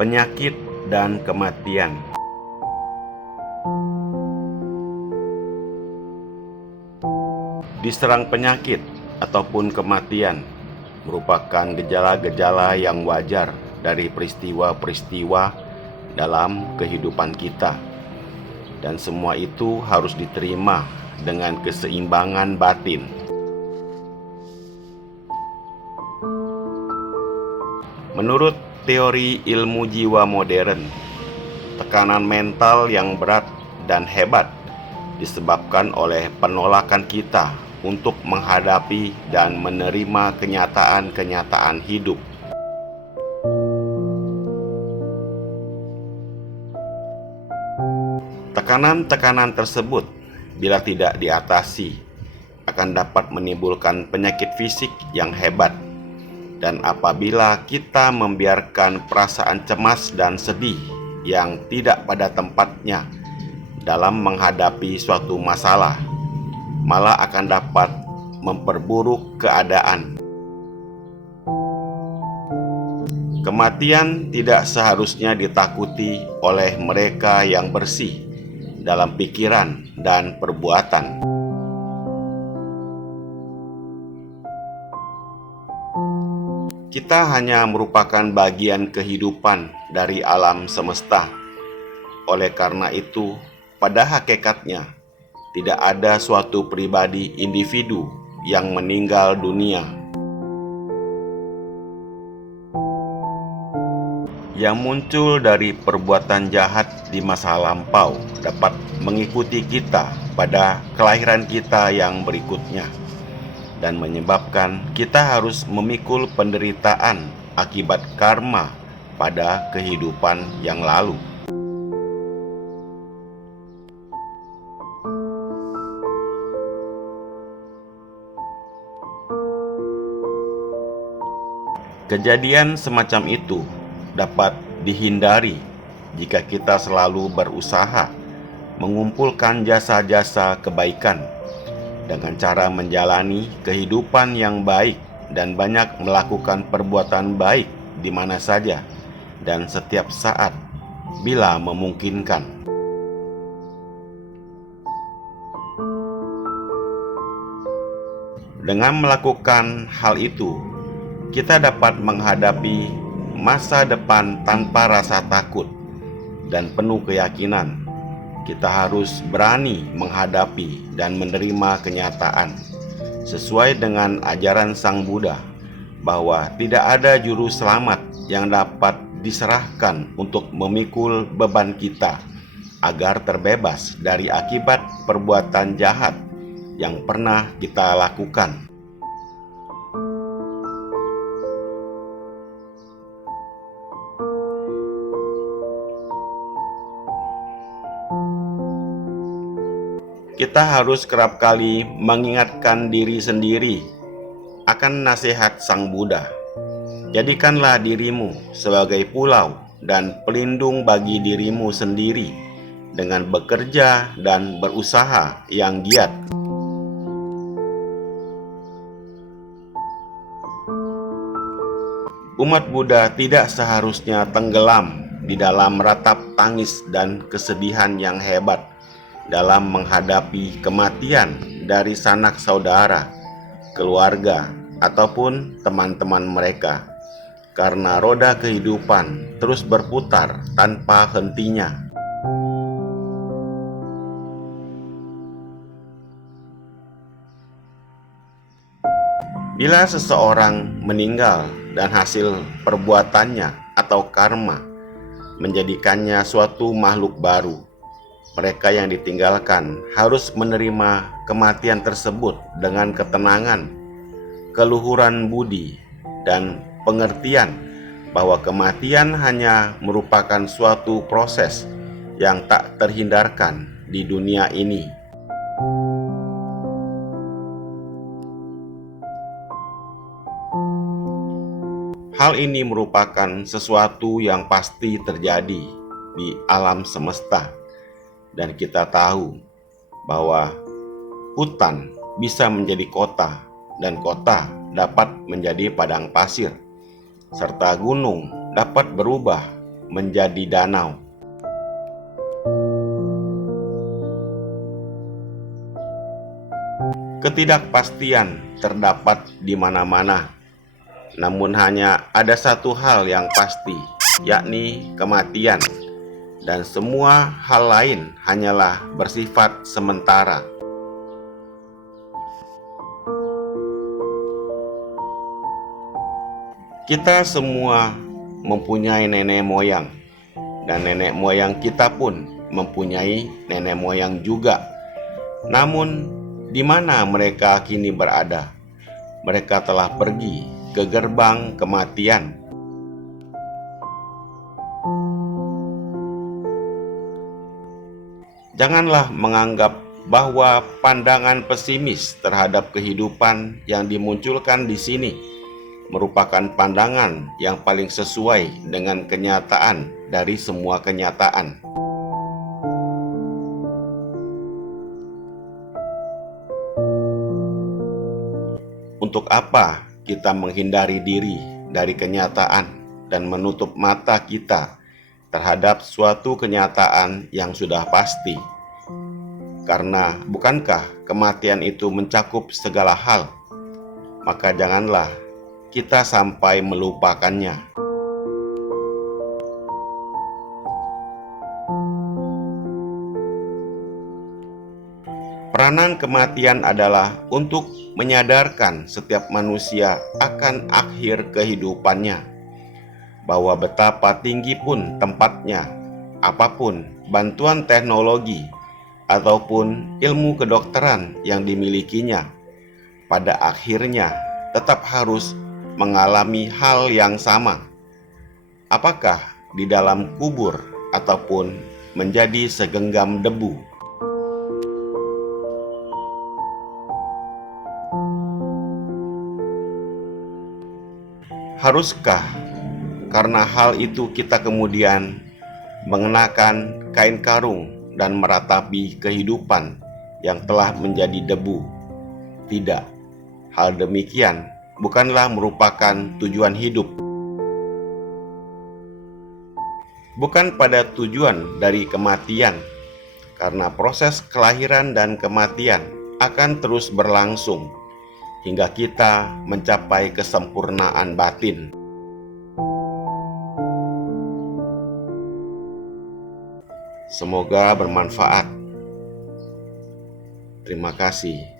penyakit dan kematian. Diserang penyakit ataupun kematian merupakan gejala-gejala yang wajar dari peristiwa-peristiwa dalam kehidupan kita, dan semua itu harus diterima dengan keseimbangan batin. Menurut teori ilmu jiwa modern, tekanan mental yang berat dan hebat disebabkan oleh penolakan kita untuk menghadapi dan menerima kenyataan-kenyataan hidup. Tekanan-tekanan tersebut, bila tidak diatasi, akan dapat menimbulkan penyakit fisik yang hebat. Dan apabila kita membiarkan perasaan cemas dan sedih yang tidak pada tempatnya dalam menghadapi suatu masalah, malah akan dapat memperburuk keadaan. Kematian tidak seharusnya ditakuti oleh mereka yang bersih dalam pikiran dan perbuatan. Kita hanya merupakan bagian kehidupan dari alam semesta. Oleh karena itu, pada hakikatnya, tidak ada suatu pribadi individu yang meninggal dunia. Yang muncul dari perbuatan jahat di masa lampau dapat mengikuti kita pada kelahiran kita yang berikutnya, dan menyebabkan kita harus memikul penderitaan akibat karma pada kehidupan yang lalu. Kejadian semacam itu dapat dihindari jika kita selalu berusaha mengumpulkan jasa-jasa kebaikan dengan cara menjalani kehidupan yang baik dan banyak melakukan perbuatan baik di mana saja dan setiap saat bila memungkinkan. Dengan melakukan hal itu, kita dapat menghadapi masa depan tanpa rasa takut dan penuh keyakinan. Kita harus berani menghadapi dan menerima kenyataan sesuai dengan ajaran Sang Buddha bahwa tidak ada juru selamat yang dapat diserahkan untuk memikul beban kita agar terbebas dari akibat perbuatan jahat yang pernah kita lakukan. Kita harus kerap kali mengingatkan diri sendiri akan nasihat Sang Buddha. Jadikanlah dirimu sebagai pulau dan pelindung bagi dirimu sendiri dengan bekerja dan berusaha yang giat. Umat Buddha tidak seharusnya tenggelam di dalam ratap tangis dan kesedihan yang hebat dalam menghadapi kematian dari sanak saudara, keluarga, ataupun teman-teman mereka, karena roda kehidupan terus berputar tanpa hentinya. Bila seseorang meninggal dan hasil perbuatannya atau karma menjadikannya suatu makhluk baru, mereka yang ditinggalkan harus menerima kematian tersebut dengan ketenangan, keluhuran budi, dan pengertian bahwa kematian hanya merupakan suatu proses yang tak terhindarkan di dunia ini. Hal ini merupakan sesuatu yang pasti terjadi di alam semesta. Dan kita tahu bahwa hutan bisa menjadi kota dan kota dapat menjadi padang pasir, serta gunung dapat berubah menjadi danau. Ketidakpastian terdapat di mana-mana, namun hanya ada satu hal yang pasti, yakni kematian, dan semua hal lain hanyalah bersifat sementara. Kita semua mempunyai nenek moyang, dan nenek moyang kita pun mempunyai nenek moyang juga. Namun, di mana mereka kini berada? Mereka telah pergi ke gerbang kematian. Janganlah menganggap bahwa pandangan pesimis terhadap kehidupan yang dimunculkan di sini merupakan pandangan yang paling sesuai dengan kenyataan dari semua kenyataan. Untuk apa kita menghindari diri dari kenyataan dan menutup mata kita terhadap suatu kenyataan yang sudah pasti? Karena bukankah kematian itu mencakup segala hal? Maka janganlah kita sampai melupakannya. Peranan kematian adalah untuk menyadarkan setiap manusia akan akhir kehidupannya, bahwa betapa tinggi pun tempatnya, apapun bantuan teknologi ataupun ilmu kedokteran yang dimilikinya, pada akhirnya tetap harus mengalami hal yang sama. Apakah di dalam kubur ataupun menjadi segenggam debu. Haruskah karena hal itu kita kemudian mengenakan kain karung dan meratapi kehidupan yang telah menjadi debu? Tidak, hal demikian bukanlah merupakan tujuan hidup. Bukan pada tujuan dari kematian, karena proses kelahiran dan kematian akan terus berlangsung hingga kita mencapai kesempurnaan batin. Semoga bermanfaat. Terima kasih.